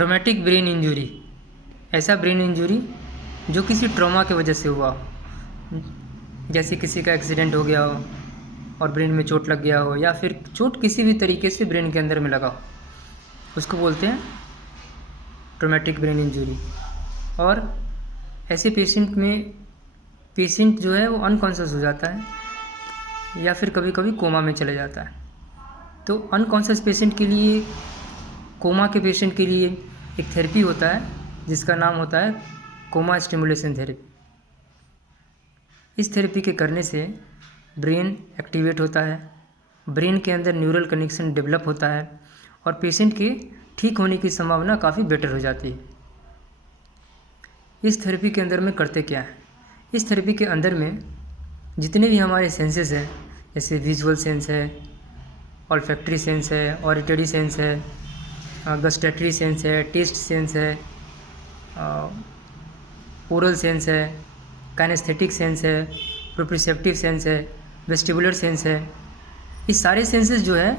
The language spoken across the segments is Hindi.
ट्रॉमेटिक ब्रेन इंजरी, ऐसा ब्रेन इंजरी जो किसी ट्रॉमा की वजह से हुआ हो, जैसे किसी का एक्सीडेंट हो गया हो और ब्रेन में चोट लग गया हो, या फिर चोट किसी भी तरीके से ब्रेन के अंदर में लगा हो, उसको बोलते हैं ट्रॉमेटिक ब्रेन इंजरी। और ऐसे पेशेंट में पेशेंट जो है वो अनकॉन्शियस हो जाता है या फिर कभी कभी कोमा में चले जाता है। तो अनकॉन्शियस पेशेंट के लिए, कोमा के पेशेंट के लिए एक थेरेपी होता है जिसका नाम होता है कोमा स्टिमुलेशन थेरेपी। इस थेरेपी के करने से ब्रेन एक्टिवेट होता है, ब्रेन के अंदर न्यूरल कनेक्शन डेवलप होता है और पेशेंट के ठीक होने की संभावना काफ़ी बेटर हो जाती है। इस थेरेपी के अंदर में करते क्या है, इस थेरेपी के अंदर में जितने भी हमारे सेंसेस हैं, जैसे विजुअल सेंस है, ऑल्फैक्टरी सेंस है, ऑडिटरी सेंस है, गस्टैटरी सेंस है, टेस्ट सेंस है, ओरल सेंस है, काइनेस्थेटिक सेंस है, प्रोप्रिसेप्टिव सेंस है, वेस्टिबुलर सेंस है, इस सारे सेंसेस जो है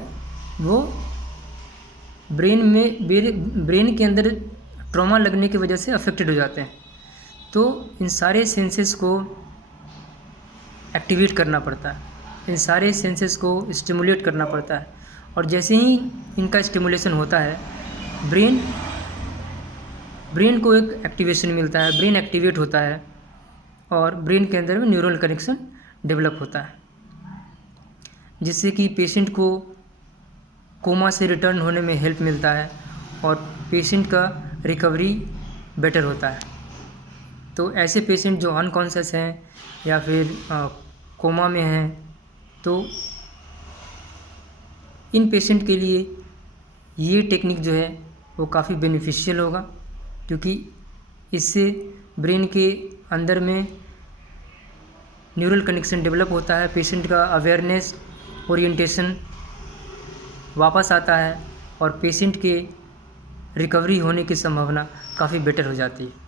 वो ब्रेन के अंदर ट्रॉमा लगने की वजह से अफेक्टेड हो जाते हैं। तो इन सारे सेंसेस को एक्टिवेट करना पड़ता है, इन सारे सेंसेस को स्टिमुलेट करना पड़ता है, और जैसे ही इनका स्टिमुलेशन होता है ब्रेन को एक एक्टिवेशन मिलता है, ब्रेन एक्टिवेट होता है और ब्रेन के अंदर में न्यूरल कनेक्शन डेवलप होता है, जिससे कि पेशेंट को कोमा से रिटर्न होने में हेल्प मिलता है और पेशेंट का रिकवरी बेटर होता है। तो ऐसे पेशेंट जो अनकॉन्शियस हैं या फिर कोमा में हैं, तो इन पेशेंट के लिए ये टेक्निक जो है वो काफ़ी बेनिफिशियल होगा, क्योंकि इससे ब्रेन के अंदर में न्यूरल कनेक्शन डेवलप होता है, पेशेंट का अवेयरनेस, ओरिएंटेशन वापस आता है और पेशेंट के रिकवरी होने की संभावना काफ़ी बेटर हो जाती है।